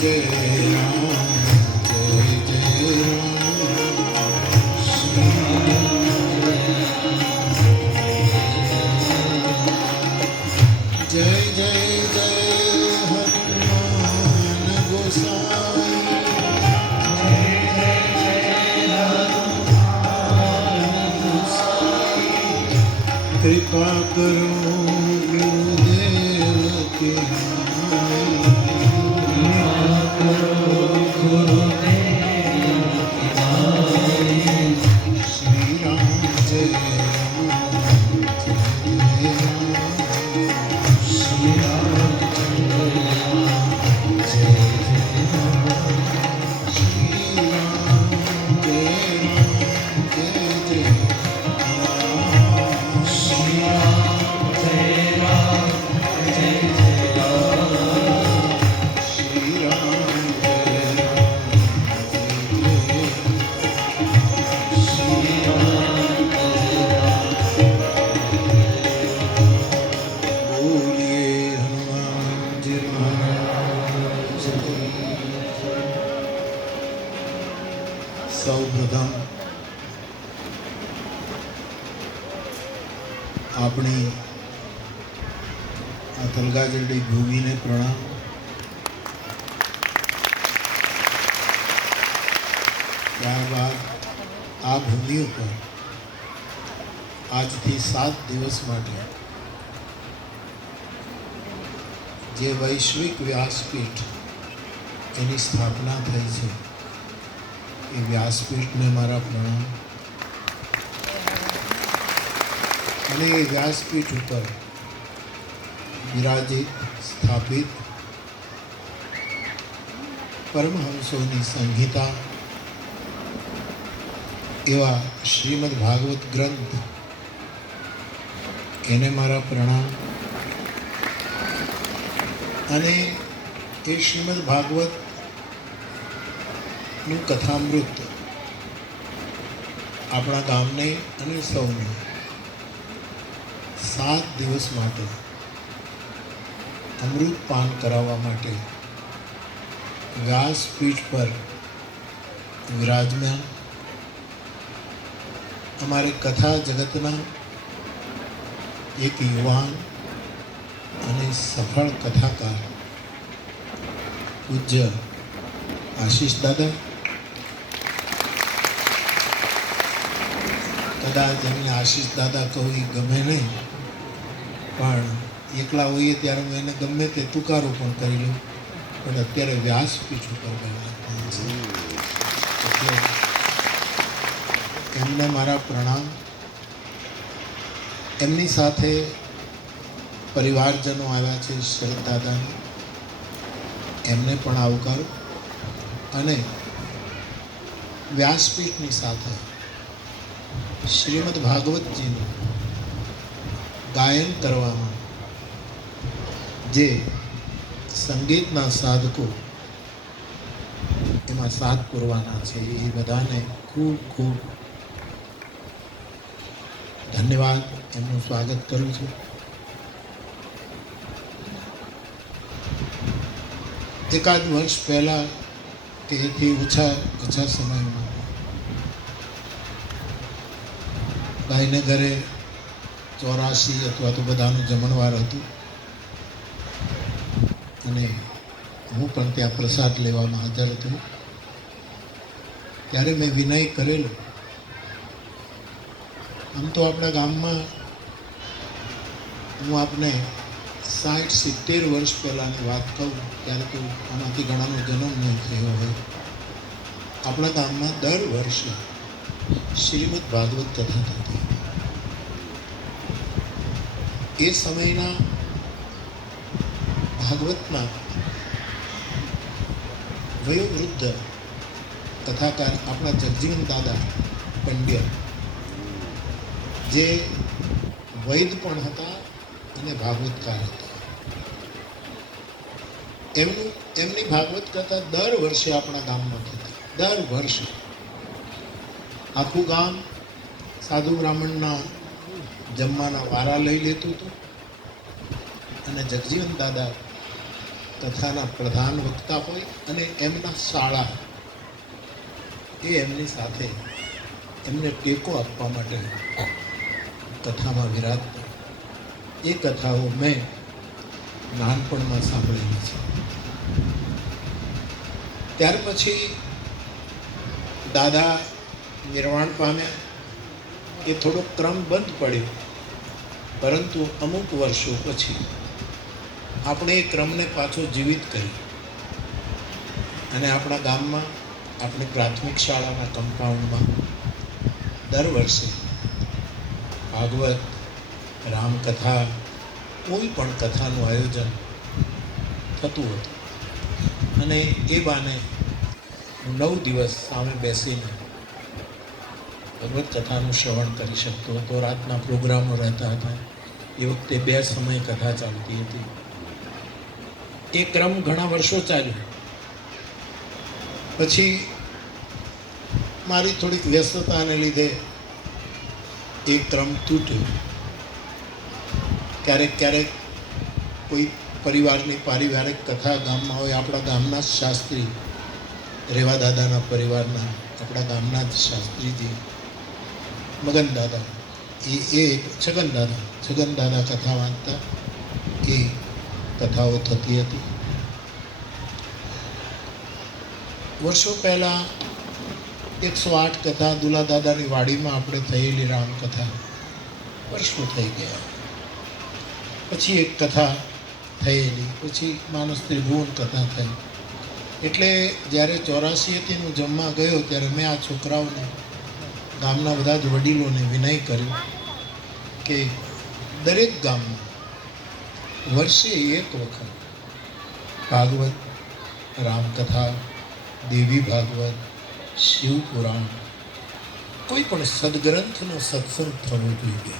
कृपा करो गुरुदेव की श्री राम जय राम जय राम श्री राम जय राम जय राम श्री राम जय राम जय जय સૌપ્રથમ આપણી આ તલગાજરડી ભૂમિને પ્રણામ. ત્યારબાદ આ ભૂમિ ઉપર આજથી 7 દિવસ માટે જે વૈશ્વિક વ્યાસપીઠ એની સ્થાપના થઈ છે એ વ્યાસપીઠને મારા પ્રણામ. અને એ વ્યાસપીઠ ઉપર બિરાજિત સ્થાપિત પરમહંસોની સંહિતા એવા શ્રીમદ ભાગવત ગ્રંથ એને મારા પ્રણામ. અને એ શ્રીમદ ભાગવત નું કથામૃત આપણા ગામને અને સૌને 7 દિવસ માટે અમૃત પાન કરાવવા માટે વ્યાસપીઠ પર વિરાજમાન અમારે કથા જગતના એક યુવાન અને સફળ કથાકાર પૂજ્ય આશીષ દાદા, કદાચ એમને આશીષ દાદા કહું એ ગમે નહીં, પણ એકલા હોઈએ ત્યારે હું એને ગમે તે તુકારો પણ કરી લઉં, પણ અત્યારે વ્યાસપીઠ ઉપર એટલે એમને મારા પ્રણામ. એમની સાથે પરિવારજનો આવ્યા છે, શરદ દાદાને એમને પણ આવકાર. અને વ્યાસપીઠની સાથે શ્રીમદ ભાગવતજીનું ગાયન કરવામાં જે સંગીતના સાધકો એમાં સાથ પુરવાના છે એ બધાને ખૂબ ખૂબ ધન્યવાદ, એમનું સ્વાગત કરું છું. એકાદ વર્ષ પહેલાં કે એથી ઓછા સમયમાં ભાઈને ઘરે 84 અથવા તો બધાનું જમણવાર હતું અને હું પણ ત્યાં પ્રસાદ લેવામાં હાજર હતો. ત્યારે મેં વિનય કરેલો, આમ તો આપણા ગામમાં હું આપને 60-70 વર્ષ પહેલાંની વાત કહું ત્યારે તો આમાંથી ઘણાનો જન્મ નહીં થયો હોય. આપણા ગામમાં દર વર્ષે શ્રીમદ ભાગવત કથા થતી. એ સમયના ભાગવતના વયોવૃદ્ધ કથાકાર આપણા જગજીવન દાદા પંડ્ય, જે વૈદ પણ હતા અને ભાગવતકાર હતા, એમની ભાગવત કથા દર વર્ષે આપણા ગામમાં થતી. દર વર્ષે આખું ગામ સાધુ બ્રાહ્મણના જમવાના વારા લઈ લેતું હતું અને જગજીવન દાદા કથાના પ્રધાન વક્તા હોય અને એમના શાળા એ એમની સાથે એમને ટેકો આપવા માટે કથામાં વિરાજતા. એ કથાઓ મેં નાનપણમાં સાંભળેલી છે. ત્યાર પછી દાદા નિર્વાણ પામ્યા. એ થોડો ક્રમ બંધ પડ્યો, પરંતુ અમુક વર્ષો પછી આપણે એ ક્રમને પાછો જીવિત કરી અને આપણા ગામમાં આપણી પ્રાથમિક શાળાના કમ્પાઉન્ડમાં દર વર્ષે ભાગવત, રામકથા, કોઈ પણ કથાનું આયોજન થતું હતું. અને એ બાને હું 9 દિવસ સામે બેસીને ભગવત કથાનું શ્રવણ કરી શકતો હતો. રાતના પ્રોગ્રામો રહેતા હતા. એ વખતે 2 સમય કથા ચાલતી હતી. એ ક્રમ ઘણા વર્ષો ચાલ્યો. પછી મારી થોડીક વ્યસ્તતાને લીધે એ ક્રમ તૂટ્યો. ક્યારેક ક્યારેક કોઈ પરિવારની પારિવારિક કથા ગામમાં હોય, આપણા ગામના જ શાસ્ત્રી, રેવા દાદાના પરિવારના આપણા ગામના જ શાસ્ત્રીજી મગન દાદા, એ છગન દાદા કથા વાંચતા. એ કથાઓ થતી હતી. વર્ષો પહેલાં 108 કથા દુલા દાદાની વાડીમાં આપણે થયેલી રામકથા વર્ષો થઈ ગયા. પછી એક કથા થયેલી, પછી માનસ ત્રિભુવન કથા થઈ. એટલે જ્યારે 84 હું જમવા ગયો ત્યારે મેં આ છોકરાઓને, ગામના બધા જ વડીલોને વિનય કર્યો કે દરેક ગામમાં વર્ષે એક વખત ભાગવત, રામકથા, દેવી ભાગવત, શિવ પુરાણ, કોઈ પણ સદગ્રંથનો સત્સંગ થવો જોઈએ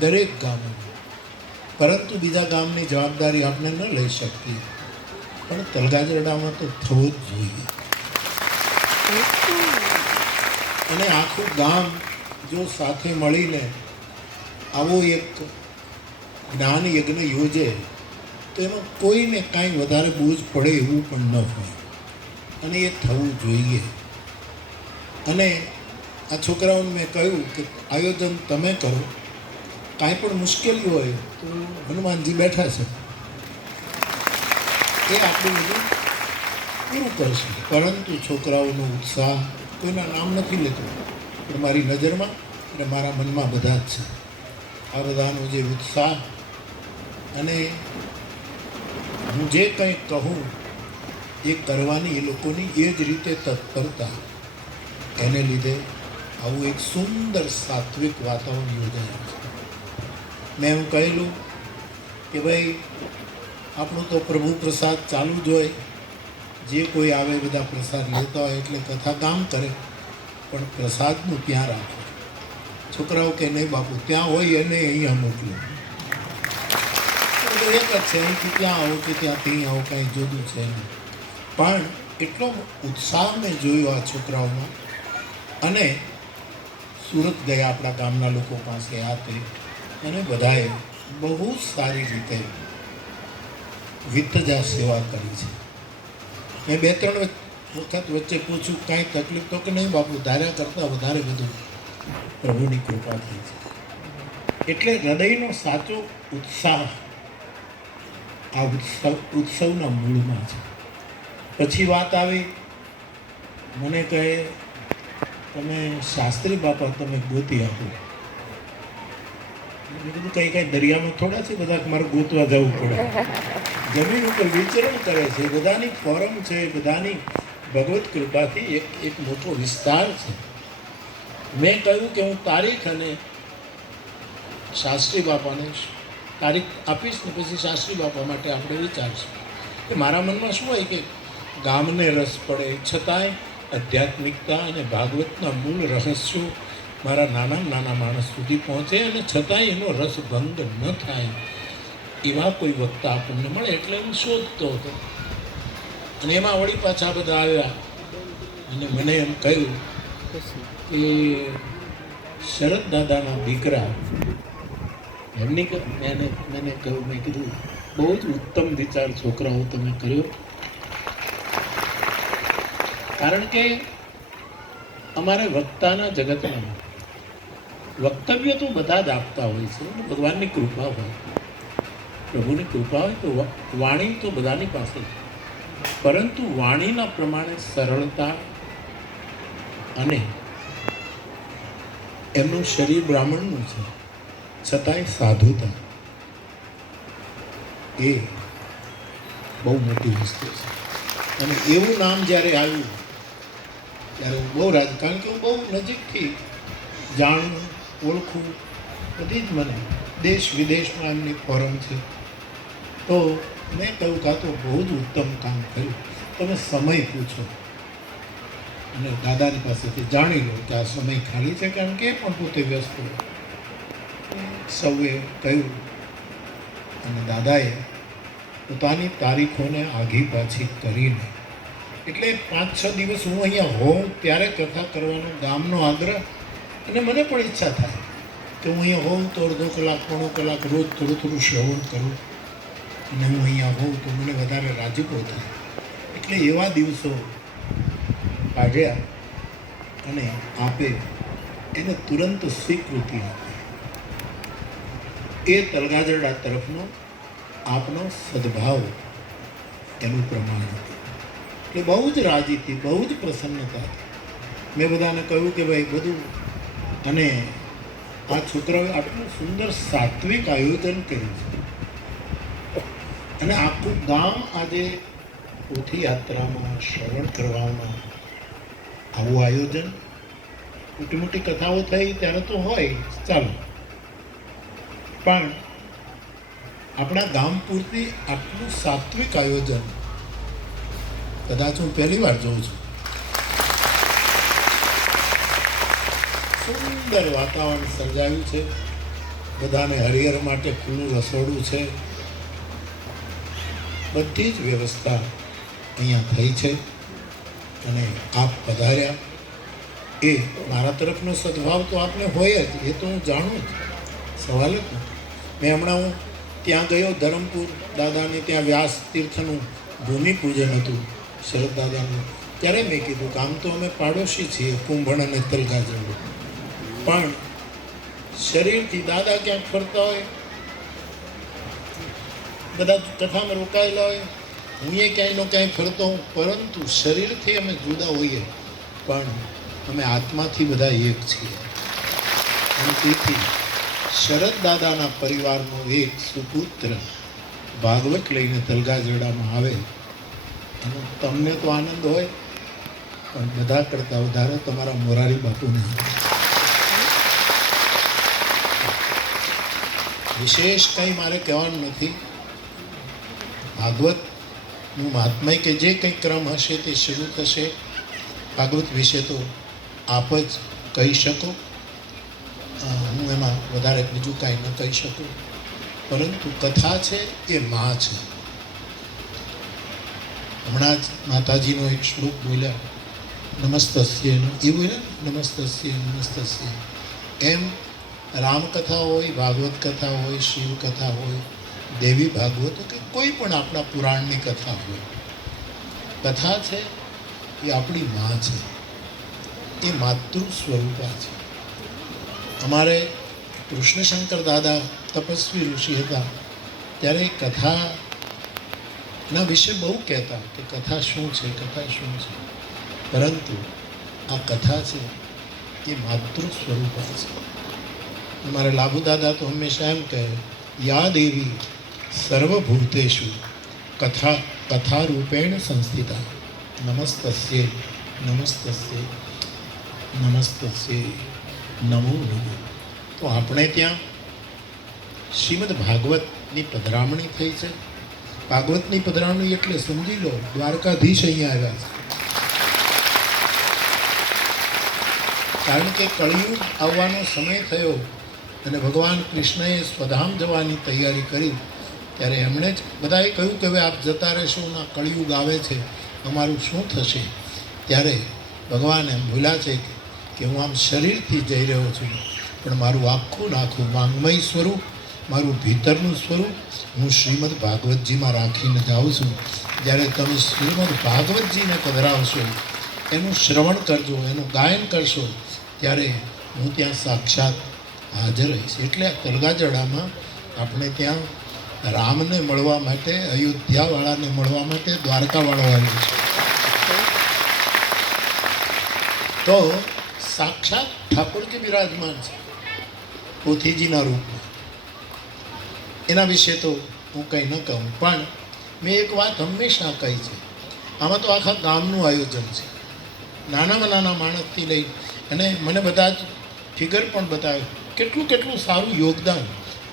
દરેક ગામમાં. પરંતુ બીજા ગામની જવાબદારી આપણે ન લઈ શકીએ, પણ તલગાજરડામાં તો થવો જ જોઈએ. અને આખું ગામ જો સાથે મળીને આવો એક જ્ઞાન યજ્ઞ યોજે તો એમાં કોઈને કાંઈ વધારે બોજ પડે એવું પણ ન હોય, અને એ થવું જોઈએ. અને આ છોકરાઓને મેં કહ્યું કે આયોજન તમે કરો, કાંઈ પણ મુશ્કેલી હોય તો હનુમાનજી બેઠા છે, એ આપણું બધું પૂરું કરશે. પરંતુ છોકરાઓનો ઉત્સાહ, કોઈના નામ નથી લેતો, પણ મારી નજરમાં અને મારા મનમાં બધા જ છે. આ બધાનો જે ઉત્સાહ અને હું જે કંઈ કહું એ કરવાની એ લોકોની એ જ રીતે તત્પરતા, એને લીધે આવું એક સુંદર સાત્વિક વાતાવરણ યોજાયું છે. મેં એવું કહેલું કે ભાઈ આપણું તો પ્રભુ પ્રસાદ ચાલુ જ હોય, જે કોઈ આવે બધા પ્રસાદ લેતા હોય, એટલે કથા કામ કરે, પણ પ્રસાદનું ત્યાં રાખો. છોકરાઓ કે નહીં બાપુ ત્યાં હોય એને અહીંયા મોકલો. એક જ છે, અહીંથી ત્યાં આવો કે ત્યાંથી આવો, કાંઈ જુદું છે નહીં. પણ એટલો ઉત્સાહ મેં જોયો આ છોકરાઓમાં. અને સુરત ગયા આપણા ગામના લોકો પાસે આ તે, અને બધાએ બહુ સારી રીતે વિતજા સેવા કરી છે. મેં 2-3 વખત વચ્ચે પૂછ્યું કાંઈ તકલીફ, તો કે નહીં બાપુ ધાર્યા કરતાં વધારે બધું પ્રભુની કૃપા થઈ છે. એટલે હૃદયનો સાચો ઉત્સાહ આ ઉત્સવના મૂળમાં છે. પછી વાત આવી, મને કહે તમે શાસ્ત્રી બાપા તમે ગોતી આપો. મેં કીધું કંઈ દરિયામાં થોડા છે બધા મારે ગોતવા જવું પડે. જમીન ઉપર વિચરણ કરે છે, બધાની ફોરમ છે, બધાની ભગવત કૃપાથી એક મોટો વિસ્તાર છે. મેં કહ્યું કે હું તારીખ અને શાસ્ત્રી બાપાને તારીખ આપીશ ને પછી શાસ્ત્રી બાપા માટે આપણે વિચારશું. કે મારા મનમાં શું હોય કે ગામને રસ પડે, છતાંય આધ્યાત્મિકતા અને ભાગવતના મૂળ રહસ્યો મારા નાના માણસ સુધી પહોંચે, અને છતાંય એનો રસ ભંગ ન થાય એવા કોઈ વક્તા આપણને મળે. એટલે હું શોધતો હતો. અને એમાં વળી પાછા બધા આવ્યા અને મને એમ કહ્યું કે શરદ દાદાના દીકરા એમની મેં કહ્યું, મેં કીધું બહુ જ ઉત્તમ વિચાર છોકરાઓ તમે કર્યો, કારણ કે અમારે વક્તાના જગતમાં વક્તવ્ય તો બધા જ આપતા હોય છે, ભગવાનની કૃપા હોય, પ્રભુની કૃપા હોય તો વાણી તો બધાની પાસે છે, પરંતુ વાણીના પ્રમાણે સરળતા અને એમનું શરીર બ્રાહ્મણનું છે છતાંય સાધુતા એ બહુ મોટી વસ્તુ છે. અને એવું નામ જ્યારે આવ્યું ત્યારે હું બહુ રાજ, કારણ કે હું બહુ નજીકથી જાણું ઓળખું, બધી જ મને દેશ વિદેશમાં એમની ફોરમ છે. તો મેં કહ્યું કાં તો બહુ જ ઉત્તમ કામ કર્યું, તમે સમય પૂછો અને દાદાની પાસેથી જાણી લો કે આ સમય ખાલી છે, કારણ કે પણ પોતે વ્યસ્ત હોય. સૌએ કહ્યું અને દાદાએ પોતાની તારીખોને આઘી પાછી કરીને, એટલે 5-6 દિવસ હું અહીંયા હોઉં ત્યારે કથા કરવાનો ગામનો આગ્રહ, અને મને પણ ઈચ્છા થાય કે હું અહીંયા હોઉં તો અડધો કલાક પોણો કલાક રોજ થોડું થોડું શ્રવણ કરું, અને હું અહીંયા હોઉં તો મને વધારે રાજીપો થાય. એટલે એવા દિવસો કાઢ્યા અને આપે એને તુરંત સ્વીકૃતિ આપી. એ તલગાજરડા તરફનો આપનો સદભાવ એનું પ્રમાણ હતું. એટલે બહુ જ રાજી હતી, બહુ જ પ્રસન્નતા હતી. મેં બધાને કહ્યું કે ભાઈ બધું, અને આ છોકરાઓએ આટલું સુંદર સાત્વિક આયોજન કર્યું છે, અને આખું ગામ આજે પોથી યાત્રામાં શ્રવણ કરવામાં આવું આયોજન. મોટી મોટી કથાઓ થઈ ત્યારે તો હોય ચાલો, પણ આપણા ગામ પૂરતી આટલું સાત્વિક આયોજન કદાચ હું પહેલી વાર જોઉં છું. સુંદર વાતાવરણ સર્જાયું છે, બધાને હરિહર માટે ખુલ્લું રસોડું છે, બધી જ વ્યવસ્થા અહીંયા થઈ છે. અને આપ પધાર્યા એ મારા તરફનો સદભાવ તો આપને હોય જ, એ તો હું જાણું જ, સવાલ જ નથી. મેં હમણાં હું ત્યાં ગયો ધરમપુર દાદાને, ત્યાં વ્યાસ તીર્થનું ભૂમિપૂજન હતું શરદ દાદાનું, ત્યારે મેં કીધું કે આમ તો અમે પાડોશી છીએ કુંભણ અને તલગાજરડું, પણ શરીરથી દાદા ક્યાંક ફરતા હોય, બધા કથામાં રોકાયેલા હોય, હું એ ક્યાંયનો ક્યાંય ફરતો હું, પરંતુ શરીરથી અમે જુદા હોઈએ પણ અમે આત્માથી બધા એક છીએ. અને તેથી શરદ દાદાના પરિવારનો એક સુપુત્ર ભાગવત લઈને તલગાજરડામાં આવે, અને તમને તો આનંદ હોય, પણ બધા કરતાં વધારે તમારા મોરારી બાપુને. વિશેષ કંઈ મારે કહેવાનું નથી. ભાગવતનું મહાત્મય કે જે કંઈ ક્રમ હશે તે શરૂ થશે. ભાગવત વિશે તો આપ જ કહી શકો, હું એમાં વધારે બીજું કાંઈ ન કહી શકું, પરંતુ કથા છે એ મા છે. હમણાં જ માતાજીનો એક શ્લોક બોલ્યા, નમસ્તસ્ય, એ બોલ્યા નમસ્તસ્ય નમસ્તસ્ય. એમ રામકથા હોય, ભાગવત કથા હોય, શિવ કથા હોય, દેવી ભાગવતો કે કોઈ પણ આપણા પુરાણની કથા હોય, કથા છે એ આપણી મા છે, એ માતૃ સ્વરૂપા છે. અમારે કૃષ્ણશંકર દાદા તપસ્વી ઋષિ હતા, ત્યારે કથાના વિશે બહુ કહેતા કે કથા શું છે, કથા શું છે, પરંતુ આ કથા છે એ માતૃ સ્વરૂપા છે. અમારે લાભુ દાદા તો હંમેશા એમ કહે, યા દેવી સર્વભૂતેષુ કથા રૂપેણ સંસ્થિતા, નમસ્તસ્ય નમસ્તસ્ય નમસ્તસ્ય નમો નમઃ. તો આપણે ત્યાં શ્રીમદ ભાગવતની પધરામણી થઈ છે. ભાગવતની પધરામણી એટલે સમજી લો દ્વારકાધીશ અહીંયા આવ્યા છે, કારણ કે કળિયુગ આવવાનો સમય થયો અને ભગવાન કૃષ્ણએ સ્વધામ જવાની તૈયારી કરી, ત્યારે એમણે જ બધાએ કહ્યું કે હવે આપ જતા રહેશો, ના કળિયુગ આવે છે, અમારું શું થશે? ત્યારે ભગવાન એમ ભૂલ્યા છે કે હું આમ શરીરથી જઈ રહ્યો છું, પણ મારું આખું વાંગમય સ્વરૂપ મારું ભીતરનું સ્વરૂપ હું શ્રીમદ ભાગવતજીમાં રાખીને જાઉં છું. જ્યારે તમે શ્રીમદ ભાગવતજીને પધરાવશો, એનું શ્રવણ કરજો, એનું ગાયન કરશો, ત્યારે હું ત્યાં સાક્ષાત હાજર રહીશ. એટલે તલગાજડામાં આપણે ત્યાં રામને મળવા માટે, અયોધ્યાવાળાને મળવા માટે દ્વારકાવાળો આવ્યો છે. તો સાક્ષાત ઠાકોરજી બિરાજમાન છે પોથીજીના રૂપમાં. એના વિશે તો હું કંઈ ન કહું, પણ મેં એક વાત હંમેશા કહી છે, આમાં તો આખા ગામનું આયોજન છે, નાનામાં નાના માણસથી લઈ, અને મને બધા જ ફિગર પણ બતાવ્યું કેટલું કેટલું સારું યોગદાન.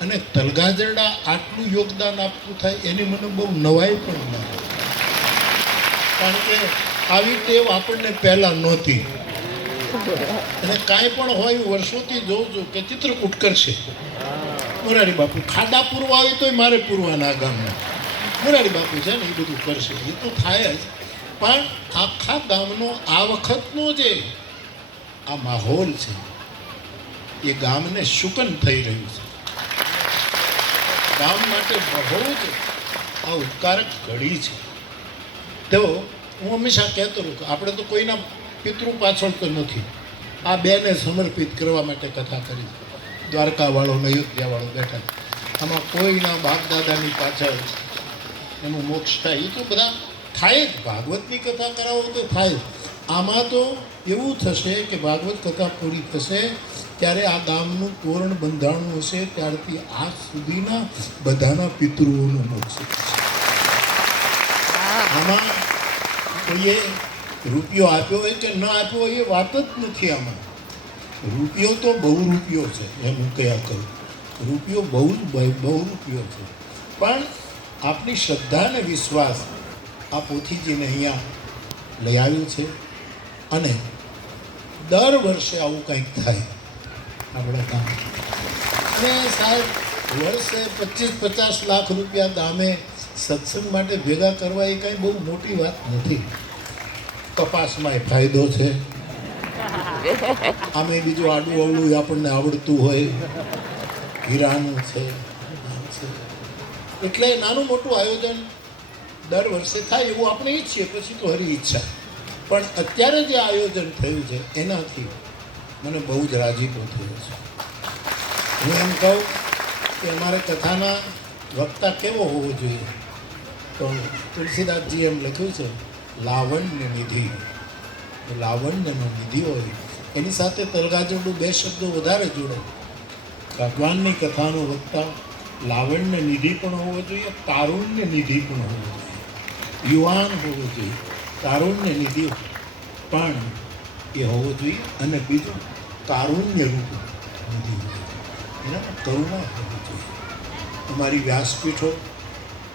અને તલગાજરડા આટલું યોગદાન આપવું થાય એની મને બહુ નવાઈ પણ લાગે, કારણ કે આવી ટેવ આપણને પહેલાં નહોતી. અને કાંઈ પણ હોય વર્ષોથી જોઉં છું કે ચિત્રકૂટ કરશે. મોરારી બાપુ ખાડા પૂરવા હોય તોય મારે પૂરવાના આ ગામના મોરારી બાપુ છે ને, એ બધું કરશે, એ તો થાય જ. પણ આખા ગામનો આ વખતનો જે આ માહોલ છે એ ગામને શુકન થઈ રહ્યું છે. ગામ માટે બહુ જ આ ઉપકારક ઘડી છે. તો હું હંમેશા કહેતો રહું કે આપણે તો કોઈના પિતૃ પાછળ તો નથી, આ બેને સમર્પિત કરવા માટે કથા કરી. દ્વારકાવાળો ને અયોધ્યાવાળો બેઠા, આમાં કોઈના બાપ દાદાની પાછળ એનું મોક્ષ થાય એ તો બધા થાય જ. ભાગવતની કથા કરાવો તો થાય જ. આમાં તો એવું થશે કે ભાગવત કથા પૂરી થશે ત્યારે આ ગામનું તોરણ બંધાણું હશે, ત્યારથી આજ સુધીના બધાના પિતૃઓનું મોક્ષ થશે. આમાં કોઈએ રૂપિયો આપ્યો હોય કે ન આપ્યો હોય એ વાત જ નથી. આમાં રૂપિયો તો બહુ રૂપિયો છે, એમ હું કયા કહું, રૂપિયો બહુ રૂપિયો છે. પણ આપણી શ્રદ્ધા અને વિશ્વાસ આ પોથીજીને અહીંયા લઈ આવ્યું છે. અને દર વર્ષે આવું કંઈક થાય આપણા ગામ. અને સાહેબ વર્ષે 25-50 લાખ રૂપિયા ગામે સત્સંગ માટે ભેગા કરવા એ કાંઈ બહુ મોટી વાત નથી. કપાસમાંય ફાયદો છે, આમે બીજું આડું અવળું આપણને આવડતું હોય, હીરાનું છે. એટલે નાનું મોટું આયોજન દર વર્ષે થાય એવું આપણે ઈચ્છીએ, પછી તો હરી ઈચ્છા. પણ અત્યારે જે આયોજન થયું છે એનાથી મને બહુ જ રાજીપો થયો છે. હું એમ કહું કે અમારે કથાના વક્તા કેવો હોવો જોઈએ, તો તુલસીદાસજી એમ લખ્યું છે, લાવણ્ય નિધિ. લાવણ્યનો નિધિ હોય એની સાથે તલગાજરડું બે શબ્દો વધારે જોડે. ભગવાનની કથાનો વક્તા લાવણ્ય નિધિ પણ હોવો જોઈએ, તારુણ્ય નિધિ પણ હોવો જોઈએ, યુવાન હોવો જોઈએ, તારુણ્ય નિધિ પણ એ હોવો જોઈએ. અને બીજું કારુણ્ય રૂપ નિધિ હોવું જોઈએ, એના કરુણા હોવી જોઈએ. અમારી વ્યાસપીઠો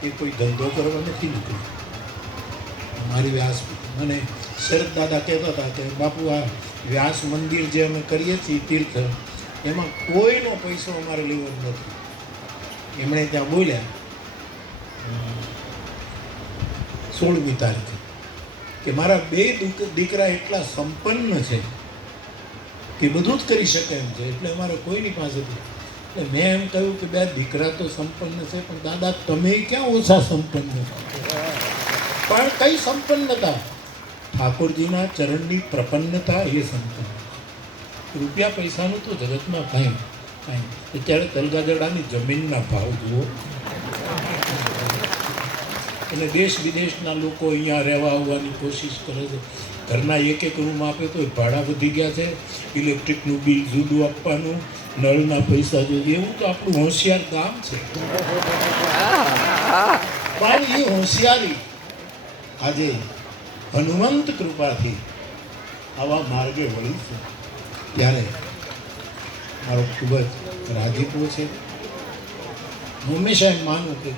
એ કોઈ ધંધો કરવા નથી નીકળી. અમારી વ્યાસપીઠ મને શરદ દાદા કહેતા હતા કે બાપુ આ વ્યાસ મંદિર જે અમે કરીએ છીએ તીર્થ, એમાં કોઈનો પૈસો અમારે લેવો નથી. એમણે ત્યાં બોલ્યા 16મી તારીખે કે મારા 2 દીકરા એટલા સંપન્ન છે કે બધું જ કરી શકે એમ છે, એટલે અમારે કોઈની પાસેથી. એટલે મેં એમ કહ્યું કે 2 દીકરા તો સંપન્ન છે, પણ દાદા તમે ક્યાં ઓછા સંપન્ન છો? પણ કઈ સંપન્નતા? ઠાકોરજીના ચરણની પ્રપન્નતા એ સંપન્ન. રૂપિયા પૈસાનું તો જગતમાં કાંઈ. અત્યારે તલગાજરડાની જમીનના ભાવ જુઓ, અને દેશ વિદેશના લોકો અહીંયા રહેવા આવવાની કોશિશ કરે છે. ઘરના એક રૂમ આપે તો ભાડા વધી ગયા છે, ઇલેક્ટ્રિકનું બિલ જુદું આપવાનું, નળના પૈસા જોઈએ. એવું તો આપણું હોશિયાર ગામ છે. પણ એ હોશિયારી આજે હનુમંત કૃપાથી આવા માર્ગે વળી છે, ત્યારે મારો ખૂબ જ રાજીપો છે. હું હંમેશા એમ માનું કે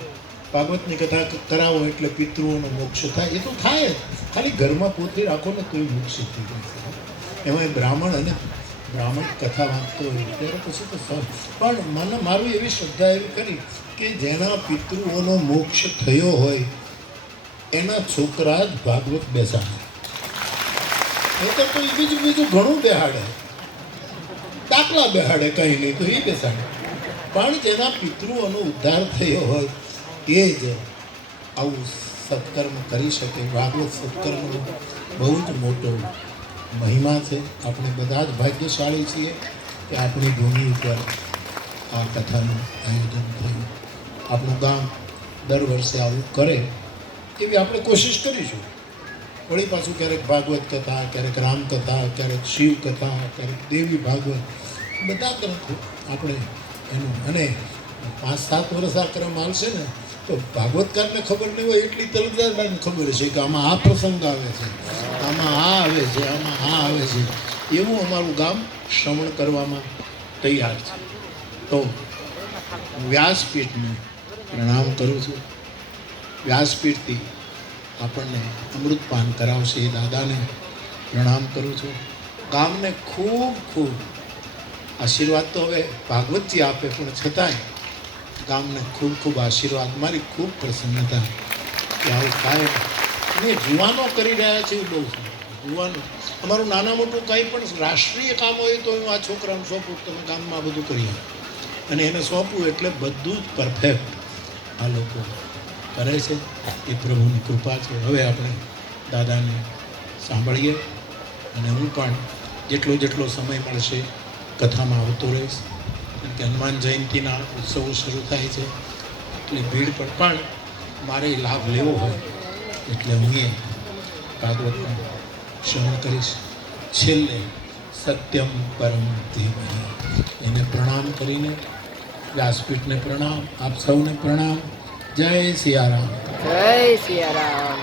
ભાગવતની કથા કરાવો એટલે પિતૃઓનો મોક્ષ થાય. એ તો થાય જ, ખાલી ઘરમાં પોતે રાખો ને તોય મોક્ષ થઈ જાય. એમાં બ્રાહ્મણ અને બ્રાહ્મણ કથા વાંચતો હોય ત્યારે પછી તો પણ મને મારું એવી શ્રદ્ધા એવી કરી કે જેના પિતૃઓનો મોક્ષ થયો હોય એના છોકરા જ ભાગવત બેસાડે. એ તો બીજું ઘણું બેહાડે, દાખલા બેહાડે, કંઈ નહીં તો એ બેસાડે. પણ જેના પિતૃઓનો ઉદ્ધાર થયો હોય એ જ આવું સત્કર્મ કરી શકે. ભાગવત સત્કર્મનો બહુ જ મોટો મહિમા છે. આપણે બધા જ ભાગ્યશાળી છીએ કે આપણી ભૂમિ ઉપર આ કથાનું આયોજન થયું. આપણું ગામ દર વર્ષે આવું કરે એવી આપણે કોશિશ કરીશું. વળી પાછું ક્યારેક ભાગવત કથા, ક્યારેક રામકથા, ક્યારેક શિવ કથા, ક્યારેક દેવી ભાગવત, બધા ગ્રંથો આપણે એનું. અને 5-7 વર્ષ આ ક્રમ આવશે ને તો ભાગવતકારને ખબર નહીં હોય એટલી તલદારને ખબર છે કે આમાં આ પ્રસંગ આવે છે, આમાં આ આવે છે, આમાં આ આવે છે. એવું અમારું ગામ શ્રવણ કરવામાં તૈયાર છે. તો વ્યાસપીઠને પ્રણામ કરું છું. વ્યાસપીઠથી આપણને અમૃતપાન કરાવશે એ દાદાને પ્રણામ કરું છું. ગામને ખૂબ ખૂબ આશીર્વાદ તો હવે ભાગવતજી આપે, પણ છતાંય ગામને ખૂબ ખૂબ આશીર્વાદ. મારી ખૂબ પ્રસન્નતા કે આવું થાય. અને જુવાનો કરી રહ્યા છે એ બહુ જુવાનો. અમારું નાના મોટું કંઈ પણ રાષ્ટ્રીય કામ હોય તો હું આ છોકરાને સોંપું, તમે ગામમાં બધું કરી અને એને સોંપવું એટલે બધું જ પરફેક્ટ આ લોકો કરે છે. એ પ્રભુની કૃપા છે. હવે આપણે દાદાને સાંભળીએ અને હું પણ જેટલો સમય મળશે કથામાં આવતો રહીશ. કારણ કે હનુમાન જયંતિના ઉત્સવો શરૂ થાય છે એટલે ભીડ પણ મારે લાભ લેવો હોય એટલે હું એ ભાગવતનું શ્રવણ કરીશ. છેલ્લે સત્યમ પરમ ધીમહિ એને પ્રણામ કરીને વ્યાસપીઠને પ્રણામ, આપ સૌને પ્રણામ. જય સિયારામ. જય સિયારામ.